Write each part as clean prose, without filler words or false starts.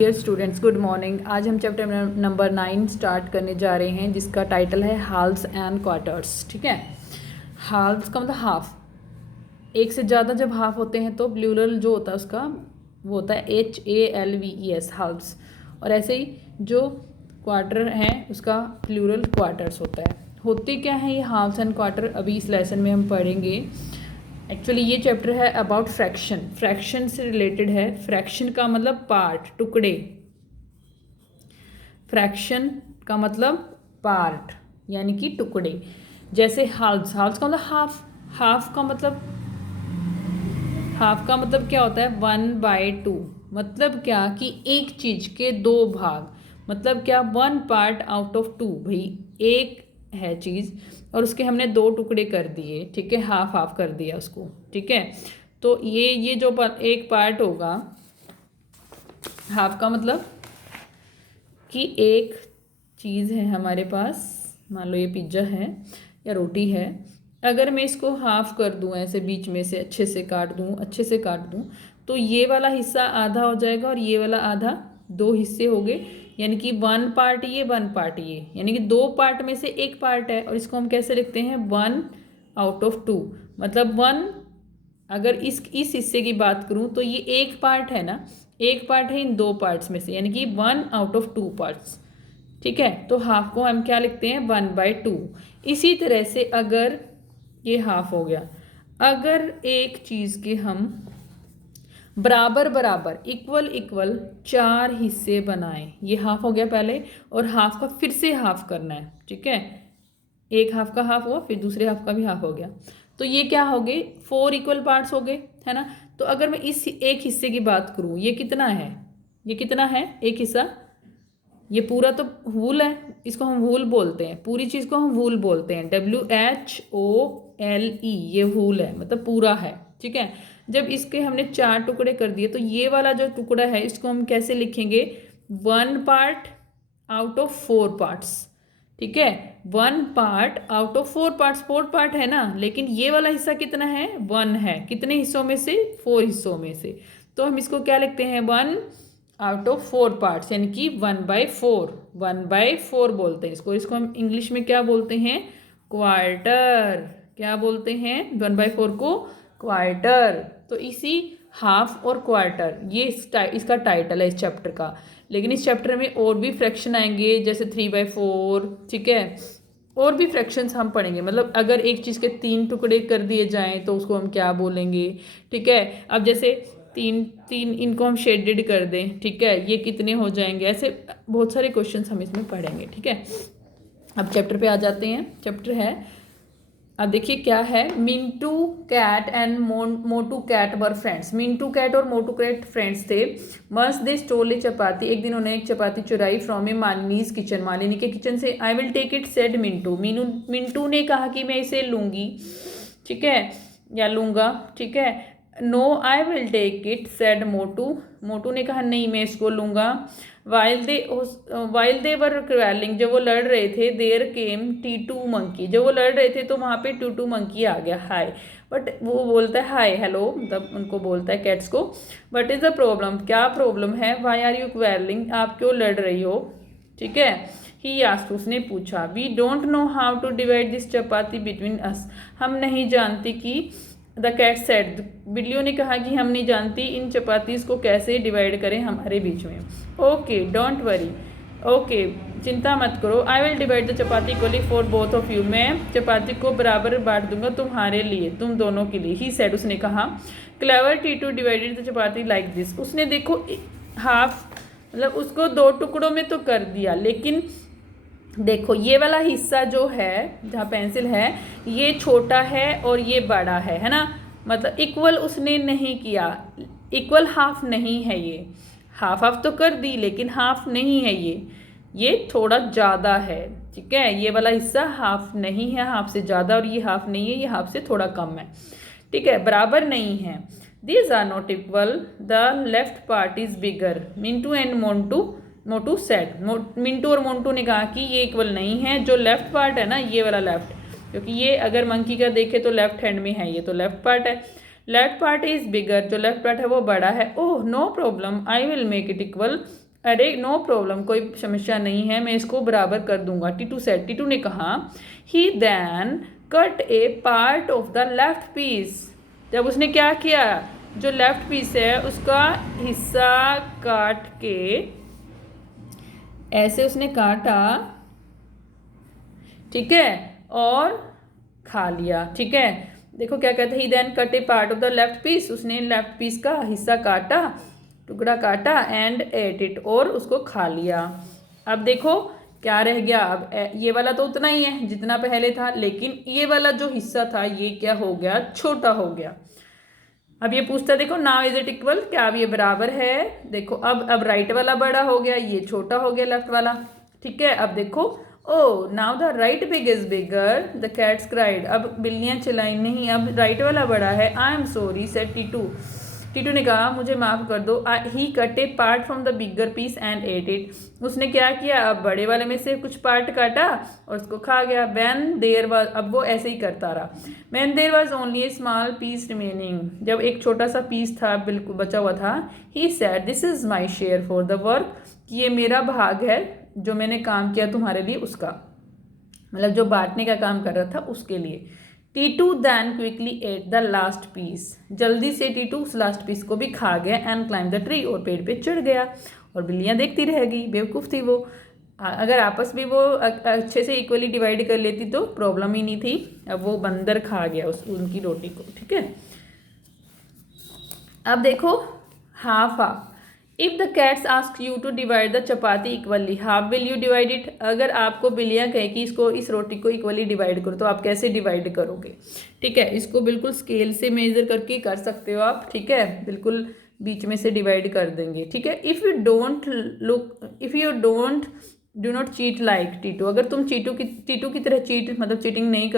Dear students, good morning. आज हम chapter number 9 start करने जा रहे हैं, जिसका टाइटल है हाल्स एंड क्वार्टर्स। ठीक है, हाल्स का मतलब हाफ। एक से ज़्यादा जब हाफ होते हैं तो प्लूरल जो होता है उसका वो होता है HALVES, हाल्स। और ऐसे ही जो क्वार्टर हैं उसका प्लूरल क्वार्टर्स होता है। होते क्या है ये हाल्स एंड क्वार्टर, अभी इस लेसन में हम पढ़ेंगे। एक्चुअली ये चैप्टर है अबाउट फ्रैक्शन। फ्रैक्शन से रिलेटेड है। फ्रैक्शन का मतलब पार्ट, टुकड़े। फ्रैक्शन का मतलब पार्ट यानी कि टुकड़े। जैसे हाल्स, हाल्स का मतलब हाफ। हाफ का मतलब क्या होता है? 1/2। मतलब क्या कि एक चीज के दो भाग। मतलब क्या? 1 पार्ट आउट ऑफ 2। भाई एक है चीज और उसके हमने दो टुकड़े कर दिए। ठीक है, हाफ हाफ कर दिया उसको। ठीक है, तो ये जो एक पार्ट होगा, हाफ का मतलब कि एक चीज़ है हमारे पास, मान लो ये पिज्ज़ा है या रोटी है। अगर मैं इसको हाफ कर दूं, ऐसे बीच में से अच्छे से काट दूं, तो ये वाला हिस्सा आधा हो जाएगा और ये वाला आधा, दो हिस्से हो गए। यानी कि 1 पार्ट ये, 1 पार्ट ये, यानी कि दो पार्ट में से एक पार्ट है। और इसको हम कैसे लिखते हैं? 1/2। मतलब 1, अगर इस हिस्से की बात करूं तो ये एक पार्ट है ना, एक पार्ट है इन दो पार्ट्स में से, यानी कि 1/2 पार्ट्स। ठीक है, तो हाफ को हम क्या लिखते हैं? 1/2। इसी तरह से अगर ये हाफ हो गया, अगर एक चीज के हम बराबर बराबर, इक्वल इक्वल 4 हिस्से बनाएं, ये हाफ हो गया पहले, और हाफ का फिर से हाफ करना है। ठीक है, एक हाफ का हाफ हुआ, फिर दूसरे हाफ का भी हाफ हो गया, तो ये क्या हो गए? 4 इक्वल पार्ट्स हो गए, है ना। तो अगर मैं इस एक हिस्से की बात करूं, ये कितना है? ये कितना है एक हिस्सा? ये पूरा तो वूल है, इसको हम वूल बोलते हैं। पूरी चीज को हम वूल बोलते हैं, WHOLE। ये वूल है, मतलब पूरा है। ठीक है, जब इसके हमने 4 टुकड़े कर दिए तो ये वाला जो टुकड़ा है इसको हम कैसे लिखेंगे? 1 पार्ट आउट ऑफ 4 पार्ट्स। ठीक है, 1 part out of 4 parts. 4 part है ना, लेकिन ये वाला हिस्सा कितना है? 1 है। कितने हिस्सों में से? 4 हिस्सों में से। तो हम इसको क्या लिखते हैं? 1/4 पार्ट्स, यानी कि 1/4। 1/4 बोलते हैं इसको। इसको हम इंग्लिश में क्या बोलते हैं? क्वार्टर। क्या बोलते हैं? 1/4 को क्वार्टर। तो इसी हाफ और क्वार्टर, ये इसका टाइटल है इस चैप्टर का। लेकिन इस चैप्टर में और भी फ्रैक्शन आएंगे, जैसे 3/4। ठीक है, और भी फ्रैक्शंस हम पढ़ेंगे। मतलब अगर एक चीज़ के 3 टुकड़े कर दिए जाएं तो उसको हम क्या बोलेंगे? ठीक है, अब जैसे तीन तीन इनको हम शेडेड कर दें, ठीक है, ये कितने हो जाएंगे? ऐसे बहुत सारे क्वेश्चंस हम इसमें पढ़ेंगे। ठीक है, अब चैप्टर पे आ जाते हैं। चैप्टर है, अब देखिए क्या है। Mintu cat and Motu cat were friends. Mintu cat और मोटू कैट फ्रेंड्स थे। Once they stole a chapati. एक दिन उन्होंने एक चपाती चुराई from a Malini's kitchen. Malini के किचन से। I will take it said Mintu. Mintu ने कहा कि मैं इसे लूंगी। ठीक है, या लूंगा। ठीक है, no I will take it said Motu. Motu ने कहा नहीं, मैं इसको लूंगा। वाइल दे वर क्वेलिंग, जब वो लड़ रहे थे, देयर केम टीटू मंकी। जब वो लड़ रहे थे तो वहां पे टूटू मंकी आ गया। हाय, बट वो बोलता है हाय हेलो, मतलब उनको बोलता है कैट्स को। What is the problem? क्या प्रॉब्लम है? Why are you quarreling? आप क्यों लड़ रही हो? ठीक है, ही आस्क्ड, उसने पूछा। We don't know how to divide this chapati between us. हम नहीं जानती कि, द कैट सेड, बिल्लियों ने कहा कि हम नहीं जानती इन चपातीज को कैसे डिवाइड करें हमारे बीच में। Okay don't worry. ओके, चिंता मत करो। I will divide the chapati equally for both of you. मैं चपाती को बराबर बांट दूंगा तुम्हारे लिए, तुम दोनों के लिए। ही सेड, उसने कहा। Clever Titu divided the chapati like this. उसने देखो हाफ, मतलब उसको 2 टुकड़ों में तो कर दिया, लेकिन देखो ये वाला हिस्सा जो है जहाँ पेंसिल है, ये छोटा है और ये बड़ा है ना। मतलब इक्वल उसने नहीं किया, इक्वल हाफ नहीं है ये। हाफ हाफ तो कर दी लेकिन हाफ नहीं है ये थोड़ा ज़्यादा है। ठीक है, ये वाला हिस्सा हाफ नहीं है, हाफ से ज़्यादा, और ये हाफ नहीं है, ये हाफ से थोड़ा कम है। ठीक है, बराबर नहीं है। These are not equal, the left part is bigger. Mintu and Motu said. Mintu और मोंटू ने कहा कि ये इक्वल नहीं है। जो लेफ्ट पार्ट है ना, ये वाला लेफ्ट, क्योंकि ये अगर मंकी का देखे तो लेफ्ट हैंड में है, ये तो लेफ्ट पार्ट है। लेफ्ट पार्ट इज बिगर, जो लेफ्ट पार्ट है वो बड़ा है। Oh no problem, I will make it equal. अरे नो प्रॉब्लम, कोई समस्या नहीं है, मैं इसको बराबर कर दूंगा। टीटू सेड, टीटू ने कहा, he then cut a part of the left piece. जब उसने क्या किया, जो लेफ्ट पीस है उसका हिस्सा काट के, ऐसे उसने काटा, ठीक है, और खा लिया। ठीक है, देखो क्या कहते हैं, he then cut a part of the left piece, उसने लेफ्ट पीस का हिस्सा काटा, टुकड़ा काटा, एंड एट इट, और उसको खा लिया। अब देखो क्या रह गया, अब ये वाला तो उतना ही है जितना पहले था, लेकिन ये वाला जो हिस्सा था ये क्या हो गया, छोटा हो गया। अब ये पूछता है, देखो नाउ इज इट इक्वल, क्या अब ये बराबर है। देखो अब राइट वाला बड़ा हो गया, ये छोटा हो गया लेफ्ट वाला। ठीक है, अब देखो, oh now the right big is bigger, the cats cried, अब बिल्लियां चिल्लाई नहीं, अब राइट वाला बड़ा है। I am sorry said Titu, Titu ने कहा मुझे माफ़ कर दो। He cut a part from the bigger piece and ate it, उसने क्या किया, अब बड़े वाले में से कुछ पार्ट काटा और उसको खा गया। वैन देर वाज, अब वो ऐसे ही करता रहा। When there was only a small piece remaining, जब एक छोटा सा पीस था बिल्कुल बचा हुआ था, he said this is my share for the work, कि ये मेरा भाग है जो मैंने काम किया तुम्हारे लिए उसका, मतलब जो बांटने का काम कर रहा था उसके लिए। Titu then quickly ate the last piece, जल्दी से टीटू उस लास्ट पीस को भी खा गया। एंड क्लाइम द ट्री, और पेड़ पे चढ़ गया, और बिल्लियाँ देखती रह गई, बेवकूफ़ थी वो। अगर आपस में वो अच्छे से इक्वली डिवाइड कर लेती तो प्रॉब्लम ही नहीं थी। अब वो बंदर खा गया उनकी रोटी को। ठीक है, अब देखो half half, if the cats ask you to divide the chapati equally, half will you divide it, अगर आपको बिल्लियाँ कहे कि इसको, इस रोटी को इक्वली डिवाइड करो, तो आप कैसे डिवाइड करोगे। ठीक है, इसको बिल्कुल स्केल से मेजर करके कर सकते हो आप। ठीक है, बिल्कुल बीच में से डिवाइड कर देंगे। ठीक है, if you don't do not cheat like Titu, अगर तुम टीटू की तरह मतलब चीटिंग नहीं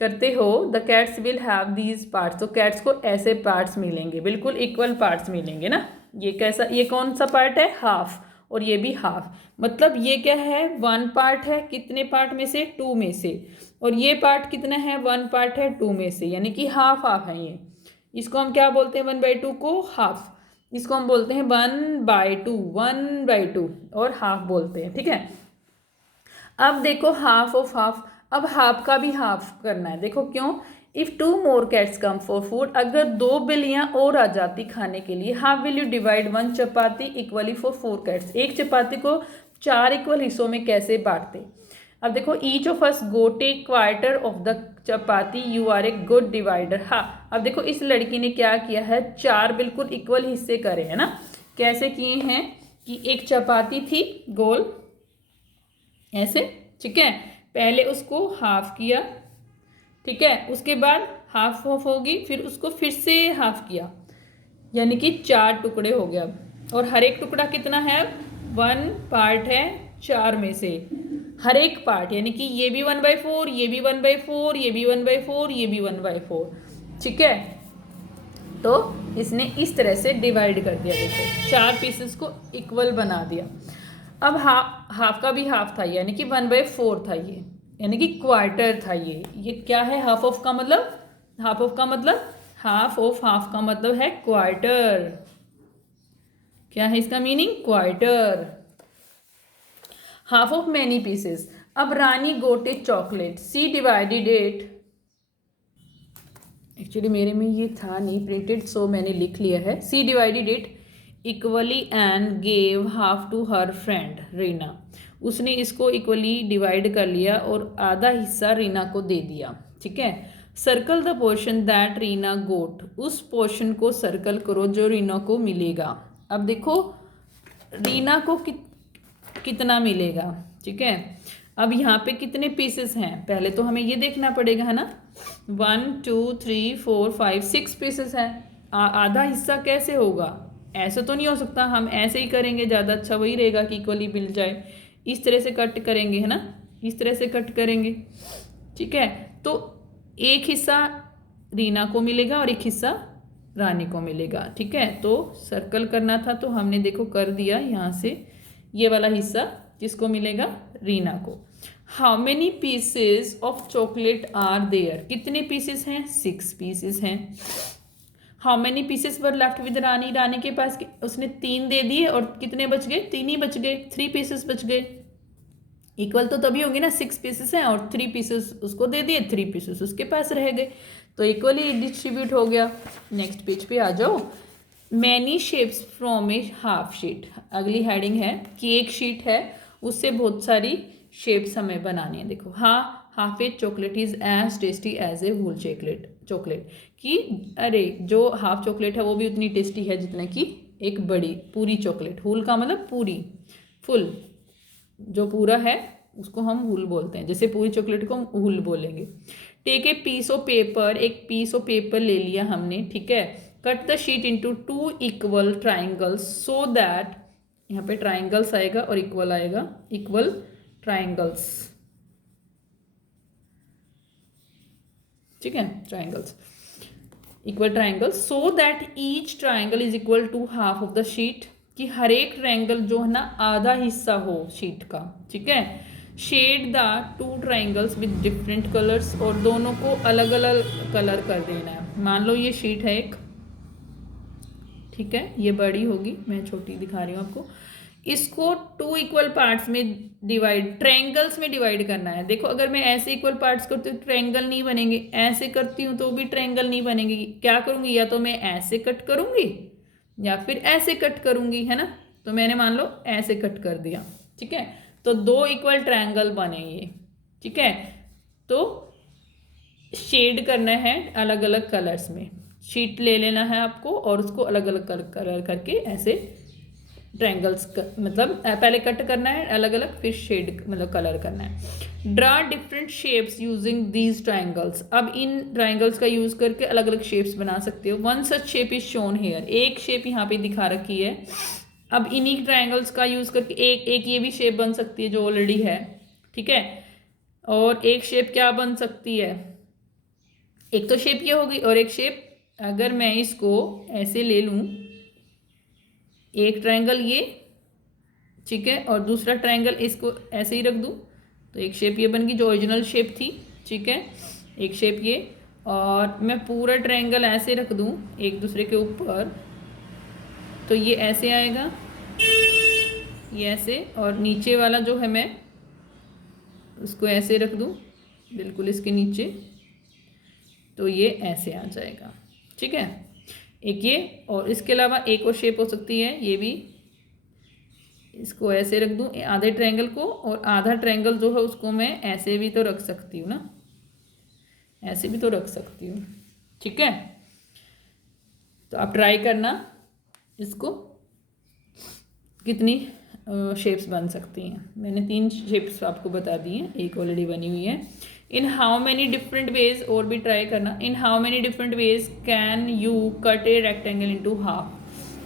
करते हो, the cats will have these parts, तो कैट्स को ऐसे पार्ट्स मिलेंगे, बिल्कुल इक्वल पार्ट्स मिलेंगे ना। ये कैसा, ये कौन सा पार्ट है, हाफ, और ये भी हाफ, मतलब ये क्या है, 1 पार्ट है, कितने पार्ट में से, 2 में से, और ये पार्ट कितना है, 1 पार्ट है 2 में से, यानी कि हाफ हाफ है ये। इसको हम क्या बोलते हैं, 1/2 को हाफ, इसको हम बोलते हैं 1/2 और हाफ बोलते हैं। ठीक है, अब देखो हाफ ऑफ हाफ, अब हाफ का भी हाफ करना है। देखो क्यों, if 2 more cats come for food, अगर 2 बिल्लियाँ और आ जाती खाने के लिए, how will you divide 1 chapati equally for 4 cats, एक चपाती को 4 इक्वल हिस्सों में कैसे बांटते। अब देखो, each of us got a quarter of the chapati, you are a good divider. हाँ, अब देखो इस लड़की ने क्या किया है, 4 बिल्कुल इक्वल हिस्से करे है ना। कैसे किए हैं, कि एक चपाती थी गोल ऐसे, ठीक है, पहले उसको हाफ किया, ठीक है, उसके बाद हाफ ऑफ होगी, फिर उसको फिर से हाफ किया, यानी कि 4 टुकड़े हो गया। और हर एक टुकड़ा कितना है, 1 पार्ट है 4 में से, हर एक पार्ट, यानी कि ये भी 1/4, ये भी 1/4, ये भी 1/4, ये भी 1/4। ठीक है, तो इसने इस तरह से डिवाइड कर दिया, देखो 4 पीसेस को इक्वल बना दिया। अब हाफ का भी हाफ था, यानी कि 1/4 था ये, यानी कि क्वार्टर था ये क्या है, हाफ ऑफ का मतलब, हाफ ऑफ हाफ का मतलब है क्वार्टर। क्या है इसका meaning, quarter. Half of many pieces, अब Rani got a chocolate, she divided it, actually मेरे में ये था नहीं प्रिंटेड, सो मैंने लिख लिया है, she divided it equally and gave half to her friend Reena, उसने इसको इक्वली डिवाइड कर लिया और आधा हिस्सा रीना को दे दिया। ठीक है, circle the portion that Reena got, उस पोर्शन को सर्कल करो जो रीना को मिलेगा। अब देखो रीना को कितना मिलेगा। ठीक है, अब यहाँ पे कितने पीसेस हैं, पहले तो हमें ये देखना पड़ेगा है ना, 1 2 3 4 5 6 पीसेस हैं। आधा हिस्सा कैसे होगा, ऐसे तो नहीं हो सकता, हम ऐसे ही करेंगे, ज़्यादा अच्छा वही रहेगा कि इक्वली मिल जाए। इस तरह से कट करेंगे है ना, इस तरह से कट करेंगे। ठीक है, तो एक हिस्सा रीना को मिलेगा और एक हिस्सा रानी को मिलेगा। ठीक है, तो सर्कल करना था तो हमने देखो कर दिया, यहाँ से ये वाला हिस्सा किसको मिलेगा, रीना को। How many pieces of chocolate are there, कितने पीसेस हैं, 6 पीसेस हैं। How many pieces were left with Rani, Rani के पास उसने 3 दे दिए और कितने बच गए, 3 ही बच गए, 3 पीसेस बच गए। इक्वल तो तभी होंगे ना, 6 पीसेस हैं और 3 पीसेस उसको दे दिए, 3 पीसेस उसके पास रह गए, तो इक्वली डिस्ट्रीब्यूट हो गया। नेक्स्ट पेज पे आ जाओ। Many shapes from A half sheet, अगली हेडिंग है कि एक शीट है उससे बहुत सारी शेप्स हमें बनानी है। देखो, हाँ, half a chocolate is as tasty as a whole chocolate कि अरे जो हाफ चॉकलेट है वो भी उतनी टेस्टी है जितना कि एक बड़ी पूरी चॉकलेट। होल का मतलब पूरी, फुल, जो पूरा है उसको हम हुल बोलते हैं, जैसे पूरी चॉकलेट को हम हुल बोलेंगे। Take a piece of paper, एक पीस ऑफ पेपर ले लिया हमने, ठीक है। Cut the sheet into 2 equal triangles so that, यहाँ पे ट्राइंगल्स आएगा और इक्वल आएगा, इक्वल ट्राइंगल्स, ठीक है, triangles, equal triangles so that each triangle is equal to half of the sheet, कि हर एक ट्राइंगल जो है ना आधा हिस्सा हो शीट का, ठीक है। Shade the 2 triangles with different colours, और दोनों को अलग अलग कलर कर देना है। मान लो ये शीट है एक, ठीक है, ये बड़ी होगी, मैं छोटी दिखा रही हूँ आपको। इसको 2 इक्वल पार्ट्स में डिवाइड, ट्रायंगल्स में डिवाइड करना है। देखो, अगर मैं ऐसे इक्वल पार्ट्स करती हूँ ट्रायंगल नहीं बनेंगे, ऐसे करती हूँ तो भी ट्रायंगल नहीं बनेंगे। क्या करूँगी, या तो मैं ऐसे कट करूँगी या फिर ऐसे कट करूँगी, है ना। तो मैंने मान लो ऐसे कट कर दिया, ठीक है, तो 2 इक्वल ट्रायंगल बनेंगे, ठीक है। तो शेड करना है अलग अलग कलर्स में, शीट ले लेना है आपको और उसको अलग अलग कलर करके ऐसे ट्रायंगल्स मतलब पहले कट करना है अलग अलग, फिर शेड मतलब कलर करना है। Draw different shapes using these triangles, अब इन ट्रायंगल्स का यूज करके अलग अलग शेप्स बना सकते हो। One such shape is shown here, एक शेप यहाँ पे दिखा रखी है। अब इन्हीं ट्रायंगल्स का यूज करके एक ये भी शेप बन सकती है जो ऑलरेडी है, ठीक है। और एक शेप क्या बन सकती है, एक तो शेप ये होगी, और एक शेप अगर मैं इसको ऐसे ले लूँ, एक ट्रायंगल ये, ठीक है, और दूसरा ट्रायंगल इसको ऐसे ही रख दूँ, तो एक शेप ये बन गई जो ओरिजिनल शेप थी, ठीक है। एक शेप ये, और मैं पूरा ट्रायंगल ऐसे रख दूँ एक दूसरे के ऊपर, तो ये ऐसे आएगा, ये ऐसे, और नीचे वाला जो है मैं उसको ऐसे रख दूँ बिल्कुल इसके नीचे, तो ये ऐसे आ जाएगा, ठीक है। एक ये, और इसके अलावा एक और शेप हो सकती है, ये भी इसको ऐसे रख दूँ आधे ट्रायंगल को, और आधा ट्रायंगल जो है उसको मैं ऐसे भी तो रख सकती हूँ ना, ऐसे भी तो रख सकती हूँ, ठीक है। तो आप ट्राई करना इसको, कितनी शेप्स बन सकती हैं। मैंने 3 शेप्स आपको बता दी हैं, एक ऑलरेडी बनी हुई है। In how many different ways, और भी ट्राई करना, in how many different ways can you cut a rectangle into half,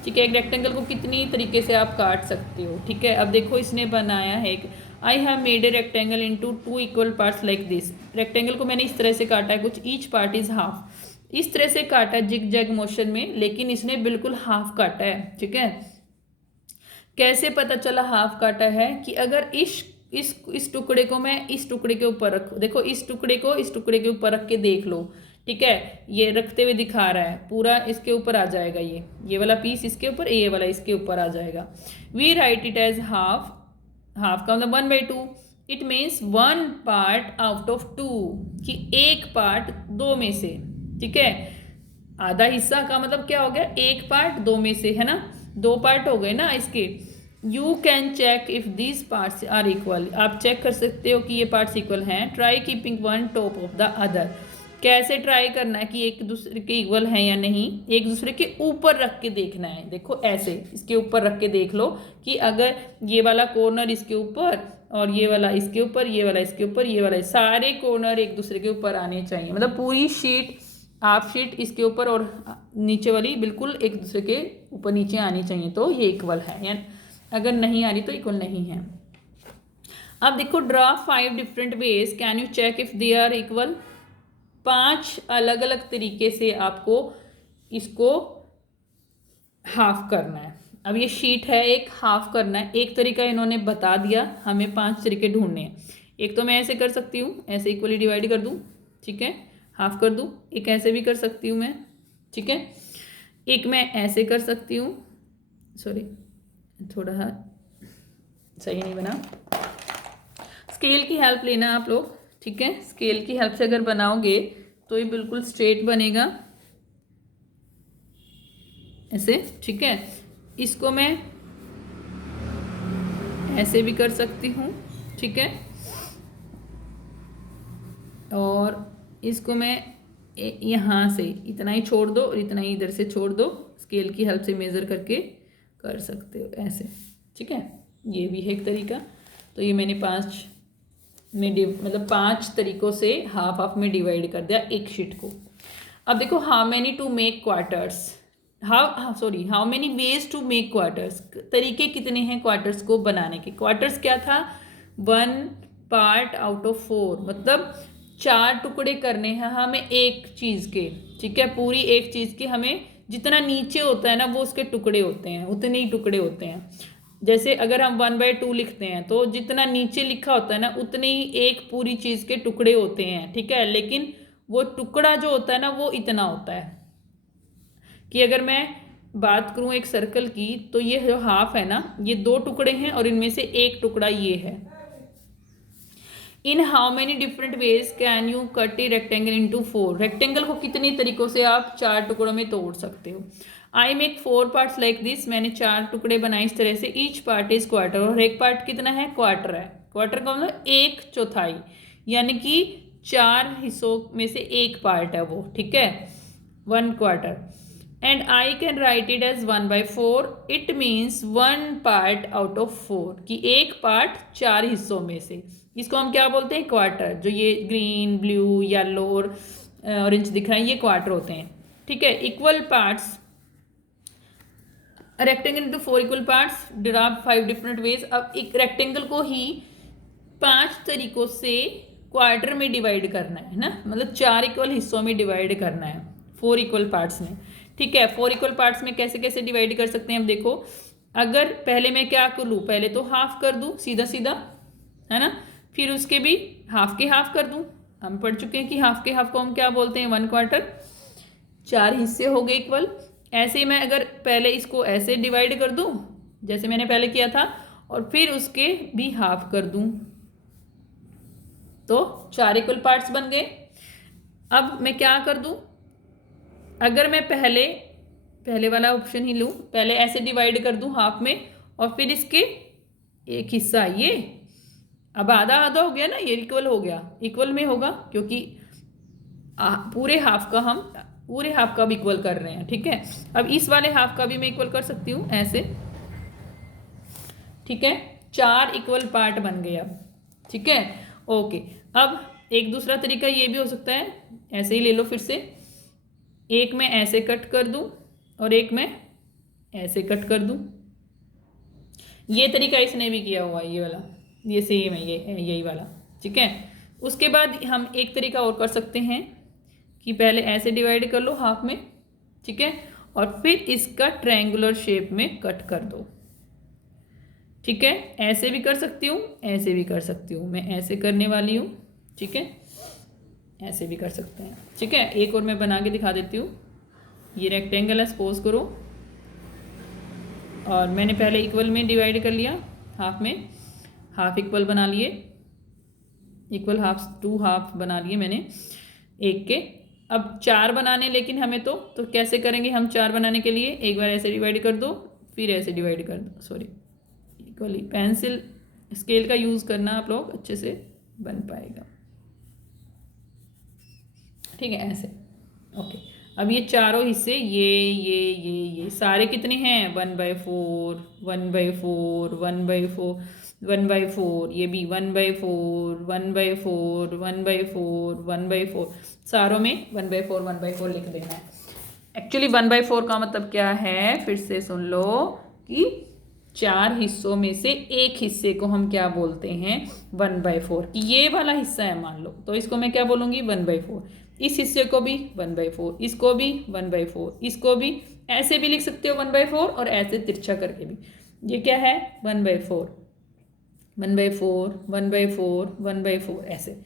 ठीक है। एक रेक्टेंगल को कितनी तरीके से आप काट सकते हो, ठीक है। अब देखो इसने बनाया है एक, I have made a rectangle into 2 equal parts like this, rectangle को मैंने इस तरह से काटा है कुछ, ईच पार्ट इज हाफ, इस तरह से काटा जिग जैग मोशन में, लेकिन इसने बिल्कुल हाफ काटा है, ठीक है। कैसे पता चला हाफ काटा है, कि अगर इस टुकड़े को मैं इस टुकड़े के ऊपर रखूँ, देखो इस टुकड़े को इस टुकड़े के ऊपर रख के देख लो, ठीक है, ये रखते हुए दिखा रहा है, पूरा इसके ऊपर आ जाएगा, ये वाला पीस इसके ऊपर, ये वाला इसके ऊपर आ जाएगा। We write it as half, half का मतलब 1/2, it means 1 part out of 2, कि एक पार्ट 2 में से, ठीक है। आधा हिस्सा का मतलब क्या हो गया, एक पार्ट 2 में से, है ना, 2 पार्ट हो गए ना इसके। You can check if these parts are equal, आप चेक कर सकते हो कि ये पार्ट्स इक्वल हैं। Try keeping one top of the other, कैसे ट्राई करना है कि एक दूसरे के इक्वल हैं या नहीं, एक दूसरे के ऊपर रख के देखना है। देखो ऐसे इसके ऊपर रख के देख लो कि अगर ये वाला कॉर्नर इसके ऊपर और ये वाला इसके ऊपर, ये वाला इसके ऊपर, ये वाला, सारे कॉर्नर एक दूसरे के ऊपर आने चाहिए, मतलब पूरी शीट, हाफ शीट इसके ऊपर और नीचे वाली बिल्कुल एक दूसरे के ऊपर नीचे आनी चाहिए, तो ये इक्वल है, या अगर नहीं आ रही तो इक्वल नहीं है। अब देखो, draw 5 different ways can you check if they are equal, 5 अलग अलग तरीके से आपको इसको हाफ करना है। अब ये शीट है, एक हाफ करना है, एक तरीका इन्होंने बता दिया, हमें 5 तरीके ढूंढने हैं। एक तो मैं ऐसे कर सकती हूँ, ऐसे इक्वली डिवाइड कर दूँ, ठीक है, हाफ कर दूँ, एक ऐसे भी कर सकती हूँ मैं, ठीक है। एक मैं ऐसे कर सकती हूँ, सॉरी थोड़ा सही नहीं बना। स्केल की हेल्प लेना आप लोग, ठीक है। स्केल की हेल्प से अगर बनाओगे तो ये बिल्कुल स्ट्रेट बनेगा ऐसे, ठीक है। इसको मैं ऐसे भी कर सकती हूँ, ठीक है। और इसको मैं यहाँ से इतना ही छोड़ दो और इतना ही इधर से छोड़ दो, स्केल की हेल्प से मेज़र करके कर सकते हो ऐसे, ठीक है। ये भी है एक तरीका। तो ये मैंने 5 में मतलब 5 तरीकों से हाफ हाफ में डिवाइड कर दिया एक शीट को। अब देखो how many to make quarters, how many ways to make quarters, तरीके कितने हैं क्वार्टर्स को बनाने के। क्वार्टर्स क्या था, 1 पार्ट आउट ऑफ 4, मतलब 4 टुकड़े करने हैं हमें एक चीज़ के, ठीक है। पूरी एक चीज़ के हमें जितना नीचे होता है ना वो उसके टुकड़े होते हैं, उतने ही टुकड़े होते हैं। जैसे अगर हम 1/2 लिखते हैं तो जितना नीचे लिखा होता है ना उतने ही एक पूरी चीज़ के टुकड़े होते हैं, ठीक है। लेकिन वो टुकड़ा जो होता है ना वो इतना होता है कि अगर मैं बात करूं एक सर्कल की तो ये जो हाफ है ना ये 2 टुकड़े हैं और इनमें से एक टुकड़ा ये है। In how many different ways can you cut a rectangle into 4, rectangle को कितने तरीकों से आप 4 टुकड़ों में तोड़ सकते हो। I make 4 parts like this, मैंने 4 टुकड़े बनाए इस तरह से। ईच पार्ट इज क्वार्टर, और एक पार्ट कितना है, क्वार्टर है। क्वार्टर का मतलब 1/4, यानी कि 4 हिस्सों में से एक पार्ट है वो, ठीक है, 1 quarter. And I can write it as 1/4, it means 1 part out of 4, कि एक पार्ट 4 हिस्सों में से। इसको हम क्या बोलते हैं, क्वार्टर। जो ये ग्रीन, ब्लू, येलो और ऑरेंज दिख रहा है ये क्वार्टर होते हैं, ठीक है। Equal parts, rectangle into 4 equal parts, derive 5 different veg. अब एक रेक्टेंगल को ही 5 तरीकों से क्वार्टर में डिवाइड करना है ना, मतलब 4 इक्वल हिस्सों में डिवाइड करना है 4 इक्वल पार्ट्स में, ठीक है। 4 इक्वल पार्ट्स में कैसे कैसे डिवाइड कर सकते हैं हम देखो। अगर पहले मैं क्या कर लूँ, पहले तो हाफ कर दूँ सीधा सीधा, है ना, फिर उसके भी हाफ के हाफ कर दूँ। हम पढ़ चुके हैं कि हाफ के हाफ को हम क्या बोलते हैं, 1 क्वार्टर। 4 हिस्से हो गए इक्वल। ऐसे ही मैं अगर पहले इसको ऐसे डिवाइड कर दूँ जैसे मैंने पहले किया था, और फिर उसके भी हाफ कर दूँ तो 4 इक्वल पार्ट्स बन गए। अब मैं क्या कर दूँ, अगर मैं पहले वाला ऑप्शन ही लूँ, पहले ऐसे डिवाइड कर दूँ हाफ में, और फिर इसके एक हिस्सा ये, अब आधा आधा हो गया ना, ये इक्वल हो गया, इक्वल में होगा क्योंकि पूरे हाफ का भी इक्वल कर रहे हैं, ठीक है। अब इस वाले हाफ का भी मैं इक्वल कर सकती हूँ ऐसे, ठीक है। 4 इक्वल पार्ट बन गए अब, ठीक है, ओके। अब एक दूसरा तरीका ये भी हो सकता है, ऐसे ही ले लो फिर से, एक मैं ऐसे कट कर दूं और एक मैं ऐसे कट कर दूं। ये तरीका इसने भी किया हुआ है, ये वाला, ये सेम है, ये यही वाला, ठीक है। उसके बाद हम एक तरीका और कर सकते हैं कि पहले ऐसे डिवाइड कर लो हाफ में, ठीक है, और फिर इसका ट्रायंगुलर शेप में कट कर दो, ठीक है। ऐसे भी कर सकती हूँ, ऐसे भी कर सकती हूँ, मैं ऐसे करने वाली हूँ, ठीक है, ऐसे भी कर सकते हैं, ठीक है। एक और मैं बना के दिखा देती हूँ। ये रेक्टेंगल है सपोज करो, और मैंने पहले इक्वल में डिवाइड कर लिया, हाफ में, हाफ इक्वल बना लिए, इक्वल हाफ 2 हाफ बना लिए मैंने एक के। अब 4 बनाने, लेकिन हमें तो कैसे करेंगे हम 4 बनाने के लिए, एक बार ऐसे डिवाइड कर दो फिर ऐसे डिवाइड कर दो, सॉरी इक्वली, पेंसिल स्केल का यूज़ करना आप लोग, अच्छे से बन पाएगा, ठीक है, ऐसे, ओके। अब ये चारों हिस्से ये सारे कितने हैं, 1/4, 1/4, 1/4, 1/4, ये भी 1/4, 1/4, 1/4, 1/4, सारों में 1/4 1/4 लिख देना है। एक्चुअली 1/4 का मतलब क्या है, फिर से सुन लो, कि 4 हिस्सों में से एक हिस्से को हम क्या बोलते हैं, 1/4, कि ये वाला हिस्सा है मान लो, तो इसको मैं क्या बोलूँगी, 1/4। इस हिस्से को भी 1/4, इसको भी 1/4, इसको भी ऐसे भी लिख सकते हो 1/4, और ऐसे तिरछा करके भी। ये क्या है, 1/4, 1/4, 1/4, 1/4 ऐसे।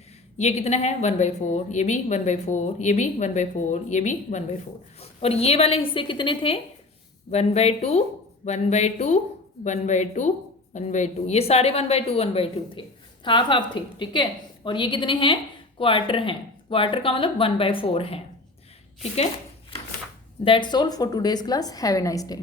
ये कितना है 1/4, ये भी 1/4, ये भी 1/4, ये भी 1/4। और ये वाले हिस्से कितने थे 1/2, 1/2, 1/2, 1/2, ये सारे 1/2 1/2 थे, हाफ हाफ थे, ठीक है। और ये कितने हैं क्वार्टर हैं, क्वार्टर का मतलब 1/4 है, ठीक है। That's all for today's class, have a nice day.